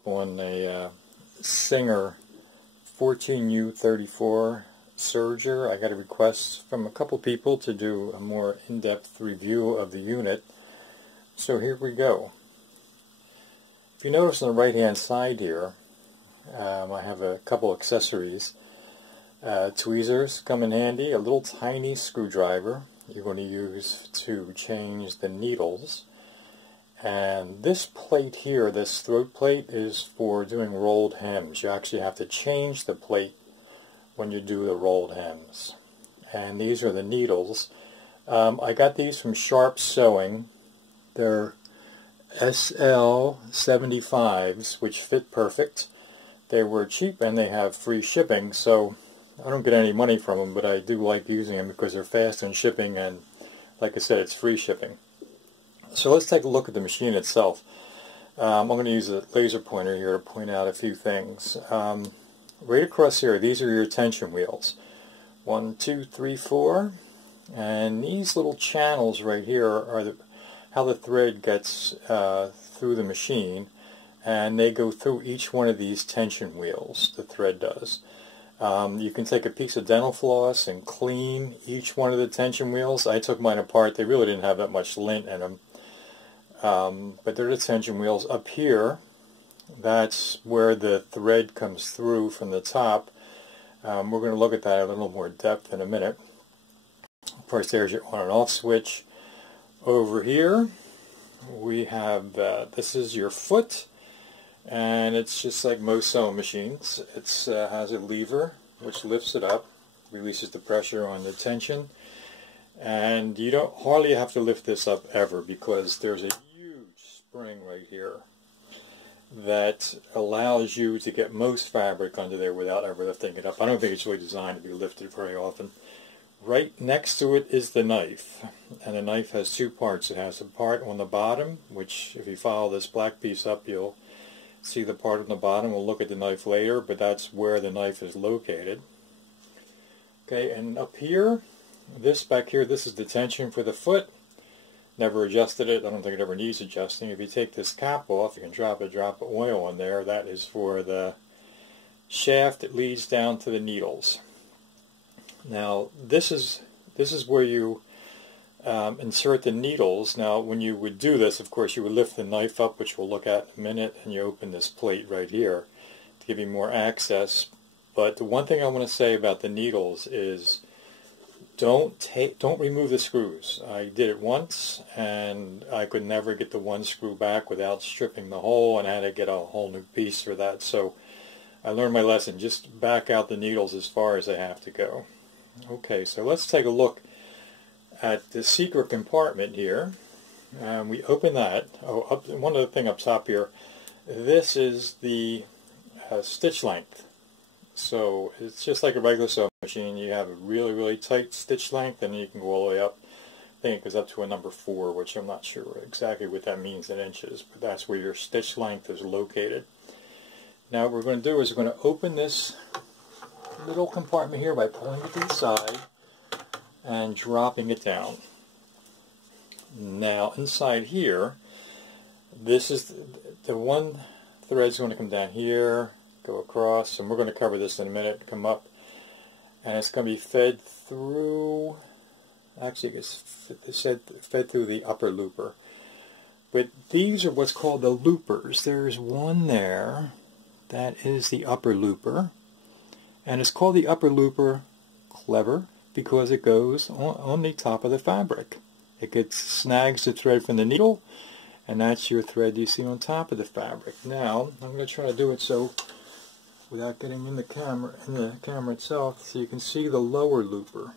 up on a Singer 14U34 Serger. I got a request from a couple people to do a more in-depth review of the unit. So here we go. If you notice on the right hand side here, I have a couple accessories. Tweezers come in handy, a little tiny screwdriver you're going to use to change the needles. And this plate here, this throat plate, is for doing rolled hems. You actually have to change the plate when you do the rolled hems. And these are the needles. I got these from Sharp Sewing. They're SL75s, which fit perfect. They were cheap and they have free shipping, so I don't get any money from them, but I do like using them because they're fast in shipping, and like I said, it's free shipping. So let's take a look at the machine itself. I'm going to use a laser pointer here to point out a few things. Right across here, these are your tension wheels. 1, 2, 3, 4. And these little channels right here are how the thread gets through the machine. And they go through each one of these tension wheels, the thread does. You can take a piece of dental floss and clean each one of the tension wheels. I took mine apart. They really didn't have that much lint in them. But they're the tension wheels. Up here, that's where the thread comes through from the top. We're going to look at that in a little more depth in a minute. Of course, there's your on and off switch. Over here, we have, this is your foot. And it's just like most sewing machines. It has a lever which lifts it up, releases the pressure on the tension, and you don't hardly have to lift this up ever because there's a huge spring right here that allows you to get most fabric under there without ever lifting it up. I don't think it's really designed to be lifted very often. Right next to it is the knife, and the knife has two parts. It has a part on the bottom, which if you follow this black piece up, you'll see the part on the bottom. We'll look at the knife later, but that's where the knife is located. Okay, and up here, this back here, this is the tension for the foot. Never adjusted it. I don't think it ever needs adjusting. If you take this cap off, you can drop a drop of oil on there. That is for the shaft that leads down to the needles. Now, this is where you insert the needles. Now, when you would do this, of course, you would lift the knife up, which we'll look at in a minute, and you open this plate right here to give you more access. But the one thing I want to say about the needles is don't remove the screws. I did it once, and I could never get the one screw back without stripping the hole, and I had to get a whole new piece for that. So I learned my lesson. Just back out the needles as far as they have to go. Okay, so let's take a look at the secret compartment here. We open that. One other thing up top here. This is the stitch length. So it's just like a regular sewing machine. You have a really, really tight stitch length, and you can go all the way up. I think it goes up to a number 4, which I'm not sure exactly what that means in inches, but that's where your stitch length is located. Now what we're going to do is we're going to open this little compartment here by pulling it to the side and dropping it down. Now inside here, this is the one thread's going to come down here, go across, and we're going to cover this in a minute, come up, and it's going to be fed through, actually it's fed through the upper looper. But these are what's called the loopers. There's one there, that is the upper looper, and it's called the upper looper, clever, because it goes on the top of the fabric. It snags the thread from the needle, and that's your thread you see on top of the fabric. Now, I'm going to try to do it so without getting in the camera itself, so you can see the lower looper.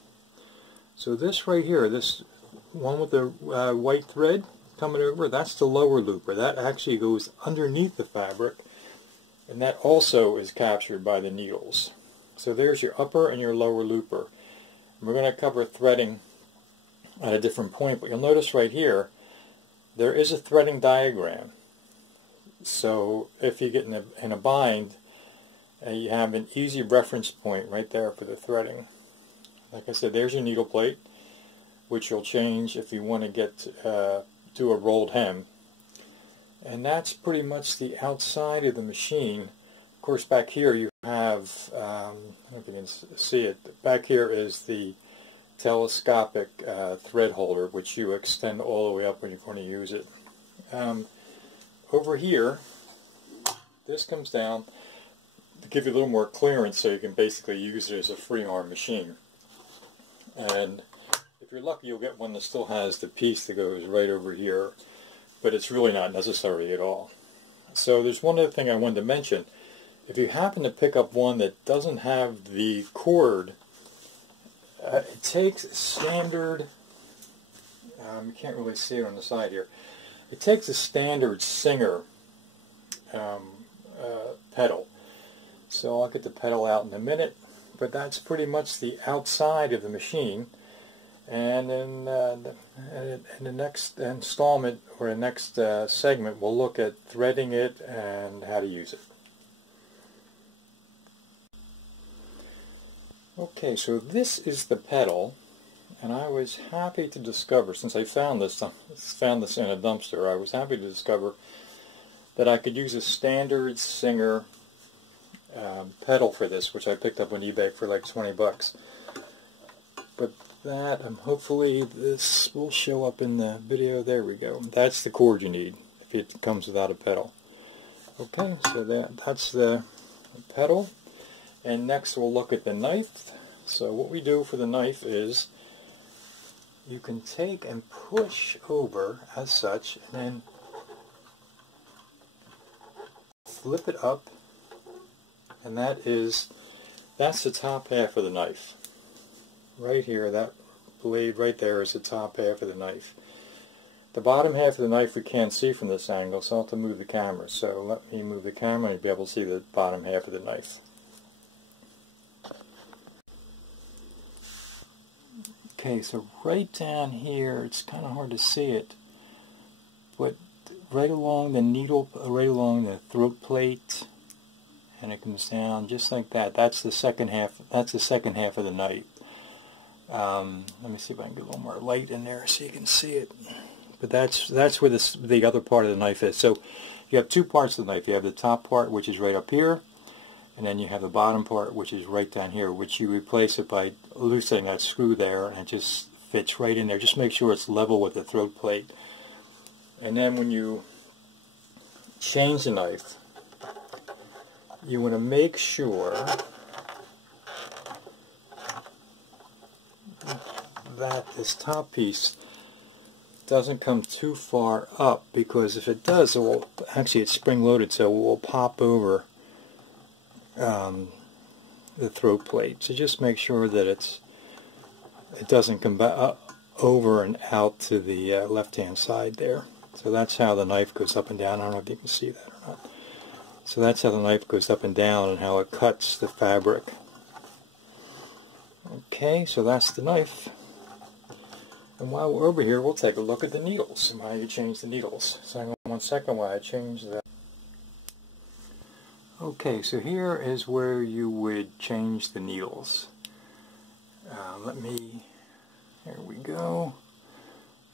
So this right here, this one with the white thread coming over, that's the lower looper. That actually goes underneath the fabric, and that also is captured by the needles. So there's your upper and your lower looper. We're going to cover threading at a different point, but you'll notice right here there is a threading diagram. So if you get in a bind, you have an easy reference point right there for the threading. Like I said, there's your needle plate, which you'll change if you want to do a rolled hem. And that's pretty much the outside of the machine. Of course, back here you have, I don't know if you can see it, back here is the telescopic thread holder, which you extend all the way up when you're going to use it. Over here, this comes down to give you a little more clearance so you can basically use it as a freearm machine. And if you're lucky, you'll get one that still has the piece that goes right over here, but it's really not necessary at all. So there's one other thing I wanted to mention. If you happen to pick up one that doesn't have the cord, it takes a standard, you can't really see it on the side here, it takes a standard Singer pedal. So I'll get the pedal out in a minute, but that's pretty much the outside of the machine. And in the next installment, or the next segment, we'll look at threading it and how to use it. Okay, so this is the pedal, and I was happy to discover, since I found this in a dumpster, I was happy to discover that I could use a standard Singer pedal for this, which I picked up on eBay for like 20 bucks. But that, hopefully this will show up in the video. There we go. That's the cord you need if it comes without a pedal. Okay, so that's the pedal. And next we'll look at the knife. So what we do for the knife is you can take and push over as such, and then flip it up, and that's the top half of the knife. Right here, that blade right there is the top half of the knife. The bottom half of the knife we can't see from this angle, so I'll have to move the camera. So let me move the camera and you'll be able to see the bottom half of the knife. Okay, so right down here, it's kind of hard to see it, but right along the needle, right along the throat plate, and it comes down just like that. That's the second half. That's the second half of the knife. Let me see if I can get a little more light in there so you can see it. But that's where the other part of the knife is. So you have two parts of the knife. You have the top part, which is right up here, and then you have the bottom part, which is right down here, which you replace it by loosening that screw there, and it just fits right in there. Just make sure it's level with the throat plate. And then when you change the knife, you want to make sure that this top piece doesn't come too far up, because if it does, it will, actually it's spring-loaded, so it will pop over the throat plate. So just make sure that it doesn't come back over and out to the left-hand side there. So that's how the knife goes up and down. I don't know if you can see that or not. So that's how the knife goes up and down and how it cuts the fabric. Okay, so that's the knife. And while we're over here, we'll take a look at the needles and how you change the needles. So hang on 1 second while I change that. Okay, so here is where you would change the needles. Here we go.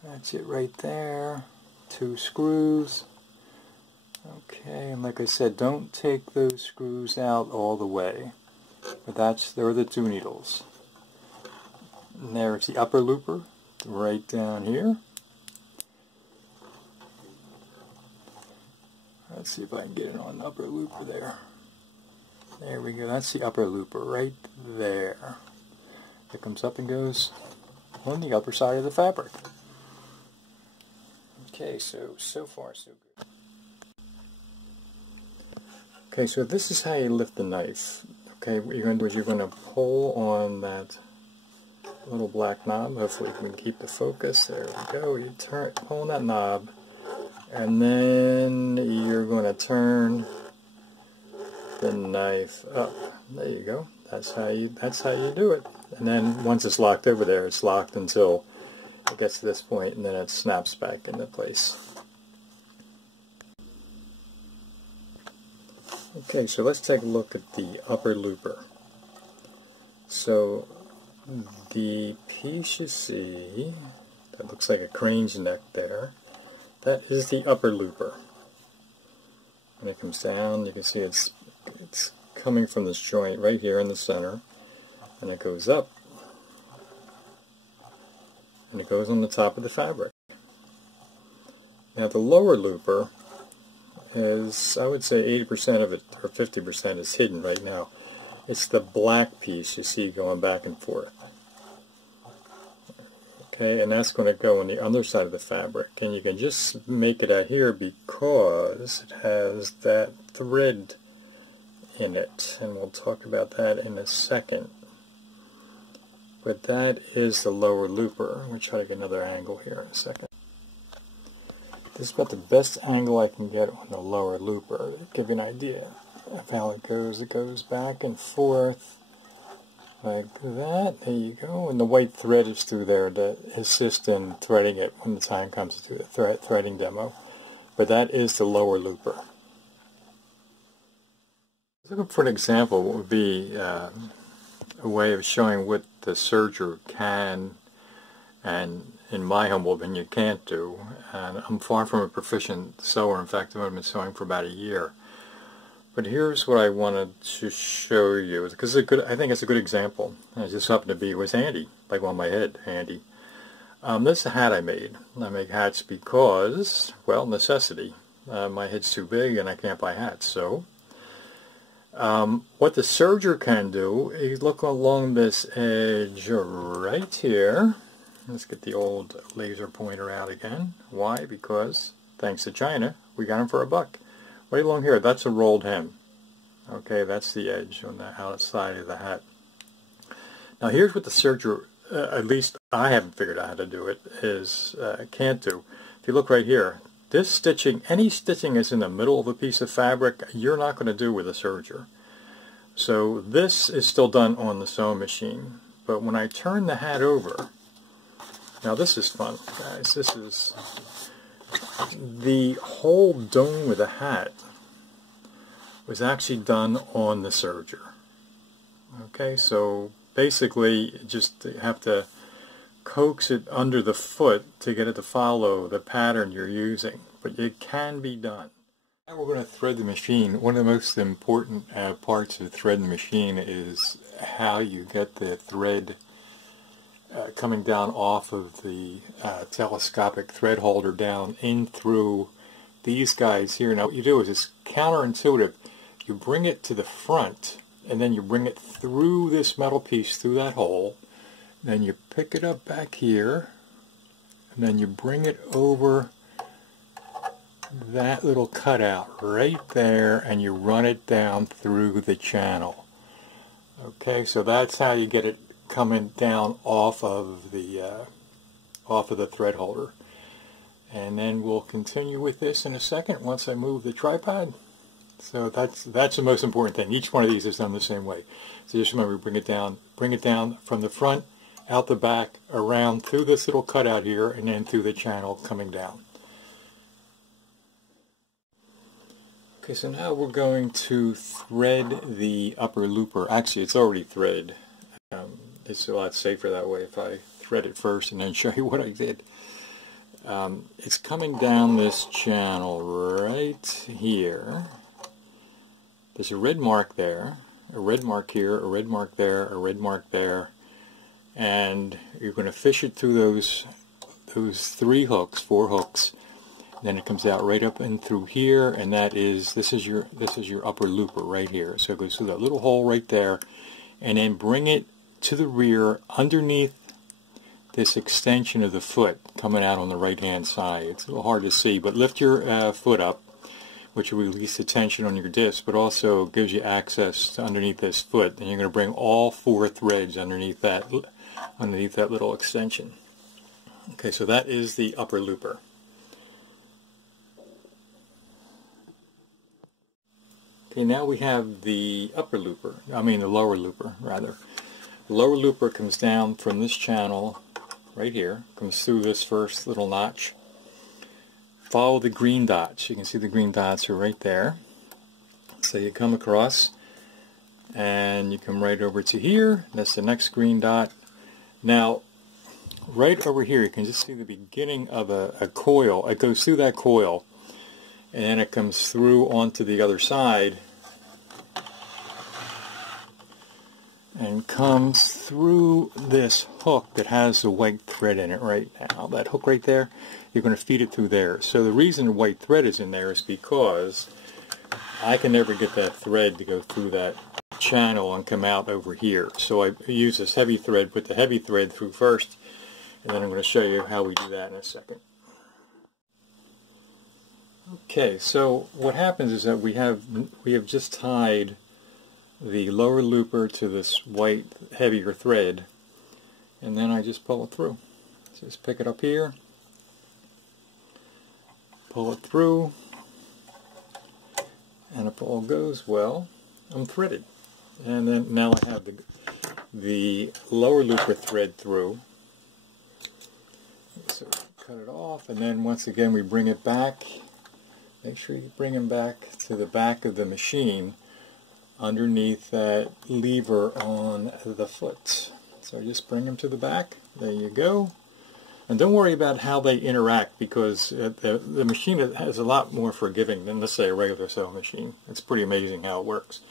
That's it right there. 2 screws. Okay, and like I said, don't take those screws out all the way. But there are the 2 needles. And there's the upper looper, right down here. Let's see if I can get it on the upper looper there. There we go, that's the upper looper right there. It comes up and goes on the upper side of the fabric. Okay, so far so good. Okay, so this is how you lift the knife. Okay, what you're going to do is you're going to pull on that little black knob. Hopefully we can keep the focus. There we go. You pull on that knob, and then you're going to turn the knife up. There you go. That's how you do it. And then once it's locked over there, it's locked until it gets to this point, and then it snaps back into place. Okay, so let's take a look at the upper looper. So the piece you see, that looks like a crane's neck there, that is the upper looper. When it comes down, you can see it's coming from this joint right here in the center, and it goes up, and it goes on the top of the fabric. Now the lower looper is, I would say 80% of it, or 50% is hidden right now. It's the black piece you see going back and forth. Okay, and that's going to go on the underside of the fabric, and you can just make it out here because it has that thread in it, and we'll talk about that in a second. But that is the lower looper. Let me try to get another angle here in a second. This is about the best angle I can get on the lower looper to give you an idea of how it goes. It goes back and forth like that. There you go. And the white thread is through there to assist in threading it when the time comes to do the threading demo. But that is the lower looper. Looking for an example, what would be a way of showing what the serger can, and in my humble opinion, can't do. And I'm far from a proficient sewer. In fact, I've been sewing for about a year. But here's what I wanted to show you, because I think it's a good example. And it just happened to be, it was handy, like on my head, handy. This is a hat I made. I make hats because, well, necessity. My head's too big and I can't buy hats, so what the serger can do is look along this edge right here. Let's get the old laser pointer out again. Why? Because, thanks to China, we got them for $1. Right along here, that's a rolled hem. Okay, that's the edge on the outside of the hat. Now here's what the serger, at least I haven't figured out how to do it, can't do. If you look right here, this stitching, any stitching is in the middle of a piece of fabric, you're not going to do with a serger. So this is still done on the sewing machine. But when I turn the hat over, now this is fun, guys. This is the whole dome of the hat was actually done on the serger. Okay, so basically just have to coax it under the foot to get it to follow the pattern you're using, but it can be done. Now we're going to thread the machine. One of the most important parts of threading the machine is how you get the thread coming down off of the telescopic thread holder down in through these guys here. Now what you do is, it's counterintuitive. You bring it to the front and then you bring it through this metal piece, through that hole, then you pick it up back here and then you bring it over that little cutout right there and you run it down through the channel. Okay, so that's how you get it coming down off of the thread holder. And then we'll continue with this in a second once I move the tripod. So that's the most important thing. Each one of these is done the same way. So just remember, bring it down from the front, out the back, around through this little cutout here, and then through the channel coming down. Okay, so now we're going to thread the upper looper. Actually, it's already threaded. It's a lot safer that way if I thread it first and then show you what I did. It's coming down this channel right here. There's a red mark there, a red mark here, a red mark there, a red mark there, and you're going to fish it through those 4 hooks. Then it comes out right up and through here, and this is your upper looper right here. So it goes through that little hole right there, and then bring it to the rear underneath this extension of the foot coming out on the right hand side. It's a little hard to see, but lift your foot up, which will release the tension on your disc, but also gives you access to underneath this foot, and you're going to bring all 4 threads underneath that little extension. Okay, so that is the upper looper. Okay, now we have the the lower looper, rather. The lower looper comes down from this channel right here, comes through this first little notch. Follow the green dots. You can see the green dots are right there. So you come across and you come right over to here. That's the next green dot. Now, right over here, you can just see the beginning of a coil. It goes through that coil. and then it comes through onto the other side and comes through this hook that has the white thread in it right now. That hook right there, you're going to feed it through there. So the reason the white thread is in there is because I can never get that thread to go through that channel and come out over here. So I use this heavy thread, put the heavy thread through first, and then I'm going to show you how we do that in a second. Okay, so what happens is that we have just tied the lower looper to this white heavier thread, and then I just pull it through. Just pick it up here, pull it through, and if all goes well, I'm threaded. And then now I have the lower looper thread through. So cut it off, and then once again we bring it back. Make sure you bring them back to the back of the machine underneath that lever on the foot. So just bring them to the back. There you go. And don't worry about how they interact, because the machine is a lot more forgiving than, let's say, a regular sewing machine. It's pretty amazing how it works.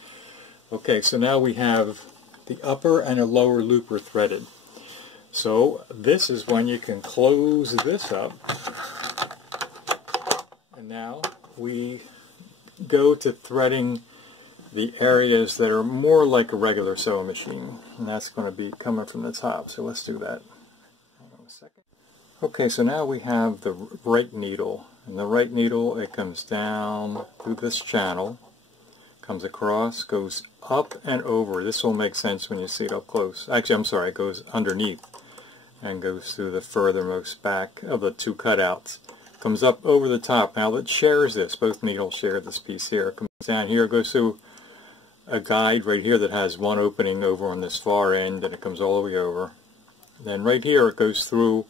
Okay, so now we have the upper and a lower looper threaded. So this is when you can close this up. And now we go to threading the areas that are more like a regular sewing machine, and that's going to be coming from the top. So let's do that. Hang on a second. Okay, so now we have the right needle, and the right needle, it comes down through this channel, comes across, goes up and over. This will make sense when you see it up close. Actually, I'm sorry, it goes underneath and goes through the furthermost back of the two cutouts. Comes up over the top. Now it shares this. Both needles share this piece here. It comes down here, goes through a guide right here that has one opening over on this far end, and it comes all the way over. Then right here it goes through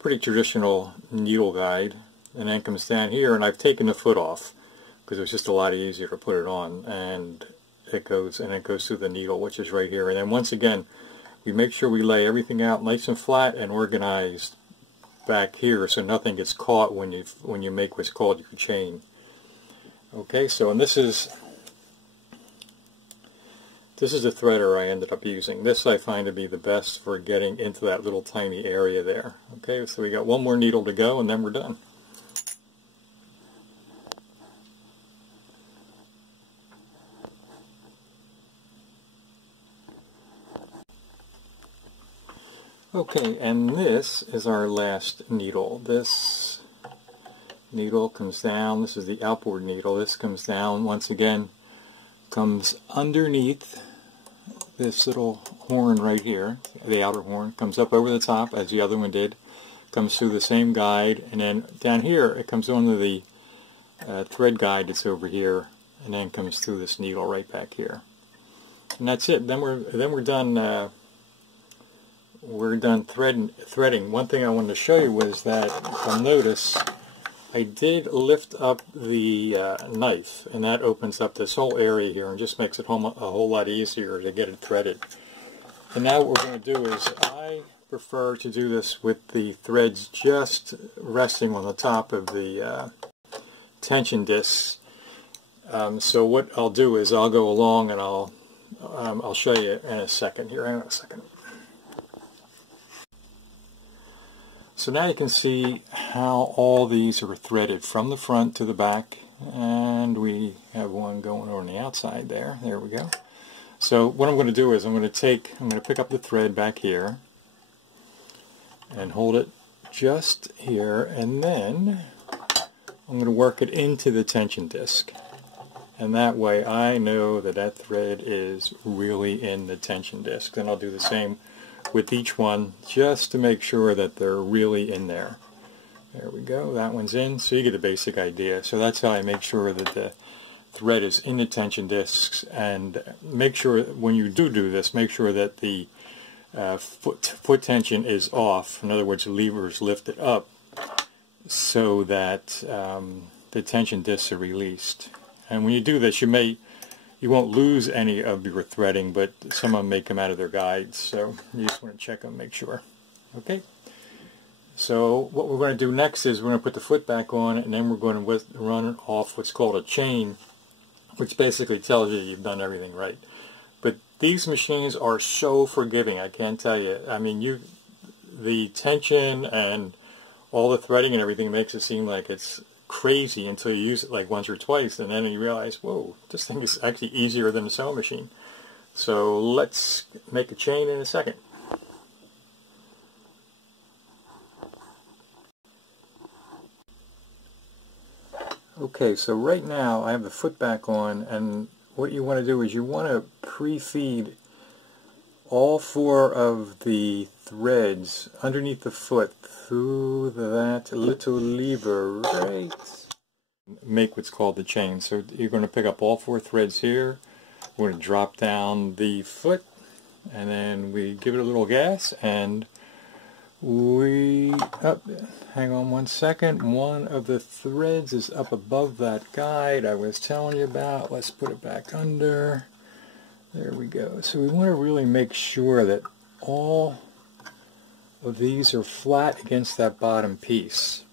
pretty traditional needle guide, and then comes down here, and I've taken the foot off because it was just a lot easier to put it on, and it goes through the needle, which is right here. And then once again, we make sure we lay everything out nice and flat and organized back here, so nothing gets caught when you make what's called your chain. Okay, so and this is the threader I ended up using. This I find to be the best for getting into that little tiny area there. Okay, so we got one more needle to go, and then we're done. Okay, and this is our last needle. This needle comes down. This is the outboard needle. This comes down, once again, comes underneath this little horn right here, the outer horn, comes up over the top as the other one did, comes through the same guide, and then down here it comes onto the thread guide that's over here, and then comes through this needle right back here. And that's it. Then we're done. We're done threading. One thing I wanted to show you was that, if you'll notice, I did lift up the knife, and that opens up this whole area here and just makes it a whole lot easier to get it threaded. And now what we're going to do is, I prefer to do this with the threads just resting on the top of the tension discs. So what I'll do is I'll go along and I'll show you in a second here. Hang on a second. So now you can see how all these are threaded from the front to the back, and we have one going on the outside there. There we go. So what I'm going to do is I'm going to pick up the thread back here and hold it just here, and then I'm going to work it into the tension disc. And that way I know that that thread is really in the tension disc. Then I'll do the same with each one, just to make sure that they're really in there. There we go, that one's in, so you get a basic idea. So that's how I make sure that the thread is in the tension discs, and make sure when you do this, make sure that the foot tension is off. In other words, the lever is lifted up so that the tension discs are released. And when you do this, you won't lose any of your threading, but some of them may come out of their guides, so you just want to check them, make sure. Okay, So what we're going to do next is we're going to put the foot back on, and then we're going to run off what's called a chain, which basically tells you you've done everything right. But these machines are so forgiving, I can't tell you. I mean, the tension and all the threading and everything makes it seem like it's crazy until you use it like once or twice, and then you realize, whoa, this thing is actually easier than a sewing machine. So let's make a chain in a second. Okay, so right now I have the foot back on, and what you want to do is you want to pre-feed all 4 of the threads underneath the foot through that little lever right. Make what's called the chain. So you're going to pick up all 4 threads here. We're going to drop down the foot, and then we give it a little gas, and hang on one second. One of the threads is up above that guide I was telling you about. Let's put it back under. There we go. So we want to really make sure that all of these are flat against that bottom piece.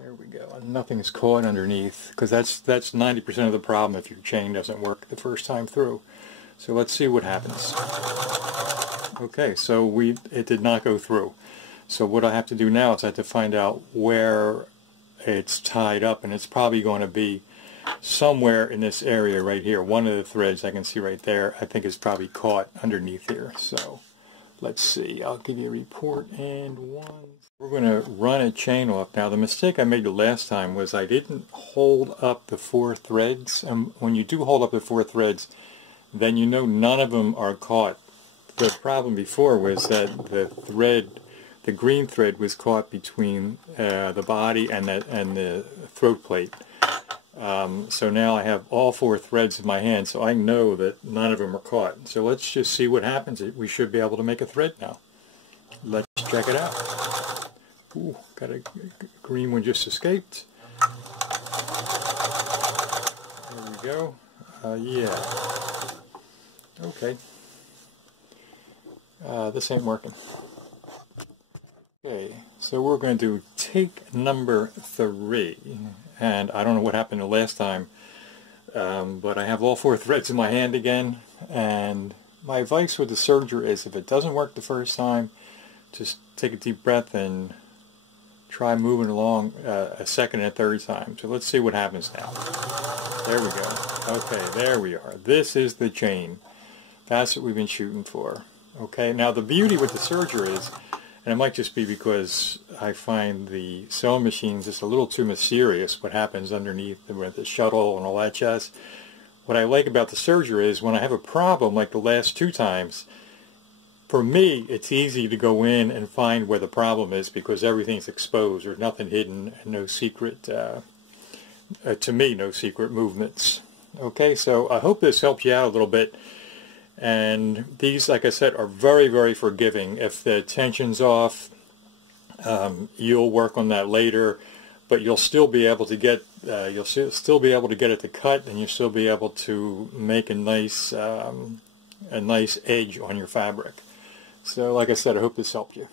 There we go. And nothing's caught underneath, because that's 90% of the problem if your chain doesn't work the first time through. So let's see what happens. Okay, so it did not go through. So what I have to do now is I have to find out where it's tied up, and it's probably going to be somewhere in this area right here. One of the threads I can see right there, I think is probably caught underneath here. So let's see. I'll give you a report and one. We're going to run a chain off. Now the mistake I made the last time was I didn't hold up the 4 threads, and when you do hold up the 4 threads, then you know none of them are caught. The problem before was that the green thread was caught between the body and the throat plate. So now I have all 4 threads in my hand, so I know that none of them are caught. So let's just see what happens. We should be able to make a thread now. Let's check it out. Ooh, got a green one just escaped. There we go. Yeah. Okay. This ain't working. Okay, so we're going to do take number 3, and I don't know what happened the last time, but I have all 4 threads in my hand again, and my advice with the Serger is if it doesn't work the first time, just take a deep breath and try moving along a second and a third time. So let's see what happens now. There we go. Okay, there we are. This is the chain. That's what we've been shooting for. Okay, now the beauty with the Serger is, and it might just be because I find the sewing machines just a little too mysterious, what happens underneath with the shuttle and all that jazz. What I like about the Serger is when I have a problem like the last 2 times, for me it's easy to go in and find where the problem is because everything's exposed. There's nothing hidden and no secret, to me, no secret movements. Okay, so I hope this helped you out a little bit. And these, like I said, are very, very forgiving. If the tension's off, you'll work on that later, but you'll still be able to get still be able to get it to cut, and you'll still be able to make a nice edge on your fabric. So, like I said, I hope this helped you.